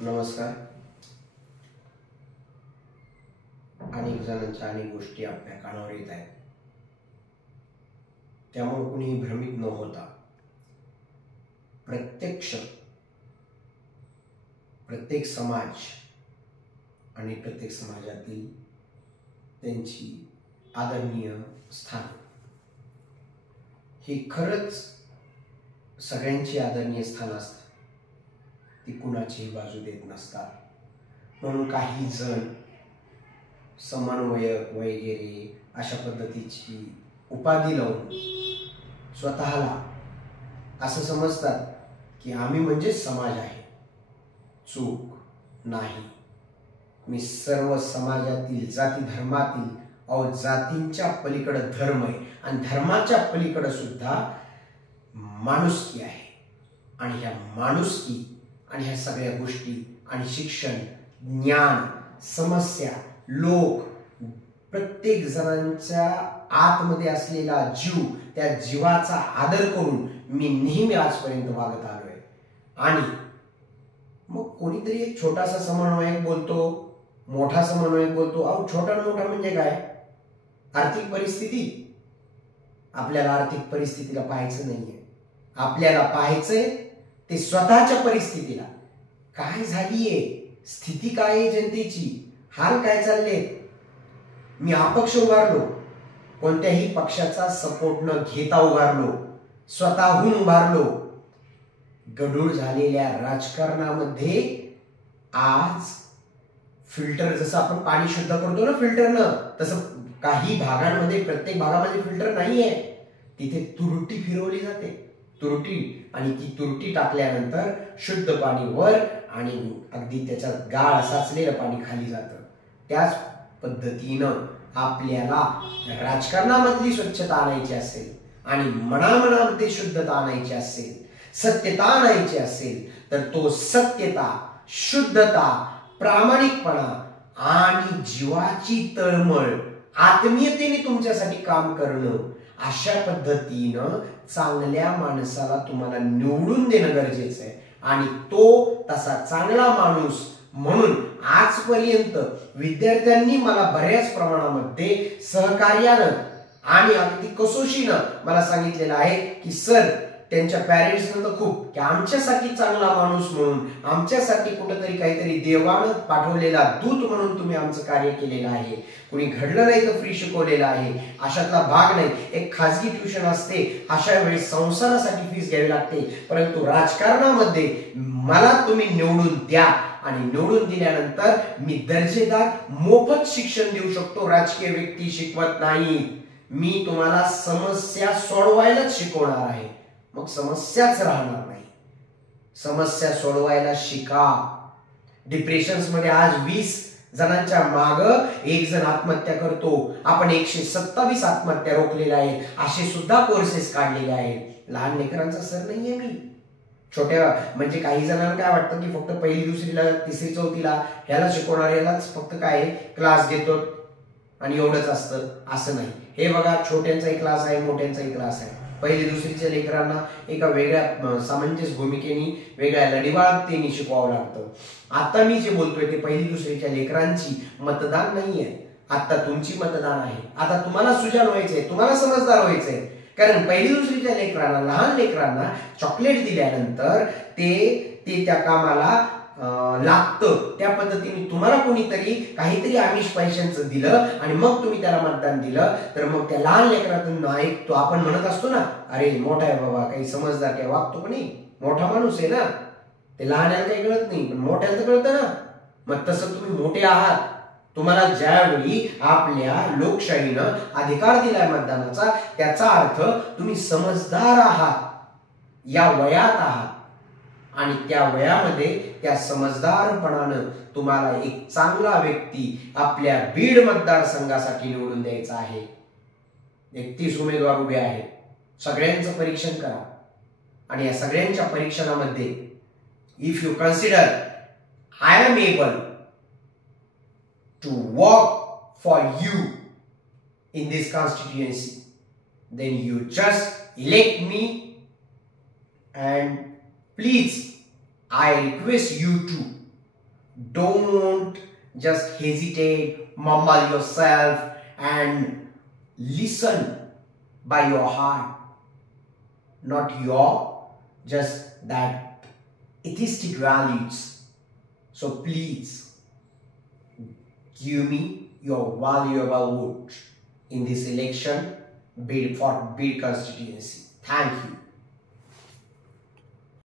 नमस्कार. अनेक जणांच्या अनेक गोष्टी आपल्या कानावर येत आहेत, त्यामुळे कुणीही भ्रमित न होता प्रत्येक समाज आणि प्रत्येक समाजातील त्यांची आदरणीय स्थान ही खरंच सगळ्यांची आदरणीय स्थान असतात, ती कुणाचीही बाजू देत नसतात. म्हणून काही जण समन्वयक वगैरे अशा पद्धतीची उपाधी लावून स्वतःला असं समजतात की आम्ही म्हणजे समाज आहे. चूक नाही. मी सर्व समाजातील जाती धर्मातील जातींच्या पलीकडे धर्म आहे आणि धर्माच्या पलीकडे सुद्धा माणुसकी आहे. आणि ह्या माणुसकी आणि ह्या सगळ्या गोष्टी आणि शिक्षण, ज्ञान, समस्या, लोक, प्रत्येक जणांच्या आतमध्ये असलेला जीव, त्या जीवाचा आदर करून मी नेहमी आजपर्यंत वागत आलोय. आणि मग कोणीतरी एक छोटासा समन्वयक बोलतो, मोठा समन्वयक बोलतो. अहो, छोटा मोठा म्हणजे काय? आर्थिक परिस्थिती. आपल्याला आर्थिक परिस्थितीला पाहायचं नाहीये. आपल्याला पाहायचंय ते स्वतःच्या परिस्थितीला. काय झालीये स्थिती, काय आहे जनतेची, हाल काय चालले. मी अपक्ष उभारलो, कोणत्याही पक्षाचा सपोर्ट न घेता उभारलो, स्वतःहून उभारलो. गढूळ झालेल्या राजकारणामध्ये आज फिल्टर, जसं आपण पाणी शुद्ध करतो ना फिल्टरनं, तसं काही भागांमध्ये, प्रत्येक भागामध्ये फिल्टर नाहीये. तिथे तुरटी फिरवली जाते, तुरटी, आणि ती तुरटी टाकल्यानंतर शुद्ध पाणी वर आणि अगदी त्याच्यात गाळ साचलेलं पाणी खाली जातं. त्याच पद्धतीनं आपल्याला राजकारणामधली स्वच्छता आणायची असेल आणि मनामनामध्ये शुद्धता आणायची असेल, सत्यता आणायची असेल, तर तो सत्यता, शुद्धता, प्रामाणिकपणा आणि जीवाची तळमळ, आत्मीयतेने तुमच्यासाठी काम करणं, अशा पद्धतीनं चांगल्या माणसाला तुम्हाला निवडून देणं गरजेचं आहे. आणि तो तसा चांगला माणूस म्हणून आजपर्यंत विद्यार्थ्यांनी मला बऱ्याच प्रमाणामध्ये सहकार्यानं आणि अगदी कसोशीनं मला सांगितलेलं आहे की सर, त्यांच्या पॅरेंट्सनं तर खूप, की आमच्यासाठी चांगला माणूस म्हणून, आमच्यासाठी कुठंतरी काहीतरी देवानं पाठवलेला दूत म्हणून तुम्ही आमचं कार्य केलेलं आहे. कुणी घडलं नाही तर फ्री शिकवलेलं आहे, अशातला भाग नाही. एक खाजगी ट्युशन असते, अशा वेळेस संसारासाठी फीस घ्यावी लागते. परंतु राजकारणामध्ये मला तुम्ही निवडून द्या आणि निवडून दिल्यानंतर मी दर्जेदार मोफत शिक्षण देऊ शकतो. राजकीय व्यक्ती शिकवत नाही, मी तुम्हाला समस्या सोडवायलाच शिकवणार आहे. मग समस्याच राहणार नाही. समस्या सोडवायला शिका. डिप्रेशन्स मध्ये आज 20 जणांच्या माग एक जण आत्महत्या करतो. आपण 127 आत्महत्या रोखलेल्या आहेत, असे सुद्धा कोर्सेस काढलेले आहेत. लहान लेकरांचा सर नाहीये मी. छोट्या, म्हणजे काही जणांना काय वाटतं की फक्त पहिली दुसरीला, तिसरी चौथीला ह्याला शिकवणार, यालाच फक्त काय क्लास घेतो आणि एवढंच असतं. असं नाही. हे बघा, छोट्यांचाही क्लास आहे, मोठ्यांचाही क्लास आहे. पहिली दुसरीच्या लेकरांना एका वेगळ्या सामंजस्य भूमिकेने, वेगळ्या लढीवाळतेने शिकवावं लागतं. आता मी जे बोलतोय ते पहिली दुसरीच्या लेकरांची मतदान नाहीये. आता तुमची मतदान आहे. आता तुम्हाला सुजाण व्हायचंय, तुम्हाला समजदार व्हायचंय. कारण पहिली दुसरीच्या लेकरांना, लहान लेकरांना चॉकलेट दिल्यानंतर ते त्या कामाला लागतं. त्या पद्धतीने तुम्हाला कोणीतरी काहीतरी आमिष पैशांचं दिलं आणि मग तुम्ही त्याला मतदान दिलं, तर मग त्या लहान लेकरातून ऐकतो. आपण म्हणत असतो ना, अरे मोठा आहे बाबा, काही समजदार, काही वागतो पण नाही, मोठा माणूस आहे ना. ते लहानाला काही कळत नाही, पण मोठ्याला तर कळतं ना. मग तसं तुम्ही मोठे आहात. तुम्हाला ज्यावेळी आपल्या लोकशाहीनं अधिकार दिलाय मतदानाचा, त्याचा अर्थ तुम्ही समजदार आहात, या वयात आहात. आणि त्या वयामध्ये त्या समजदारपणानं तुम्हाला एक चांगला व्यक्ती आपल्या बीड मतदारसंघासाठी निवडून द्यायचा आहे. 31 उमेदवार उभे आहेत. सगळ्यांचं परीक्षण करा आणि या सगळ्यांच्या परीक्षणामध्ये if you consider I am able to work for you in this constituency, then you just elect me, and please I request you to Don't just hesitate, mumble yourself and listen by your heart, not your just that atheistic values. So please give me your valuable vote in this election bid for bid constituency. Thank you.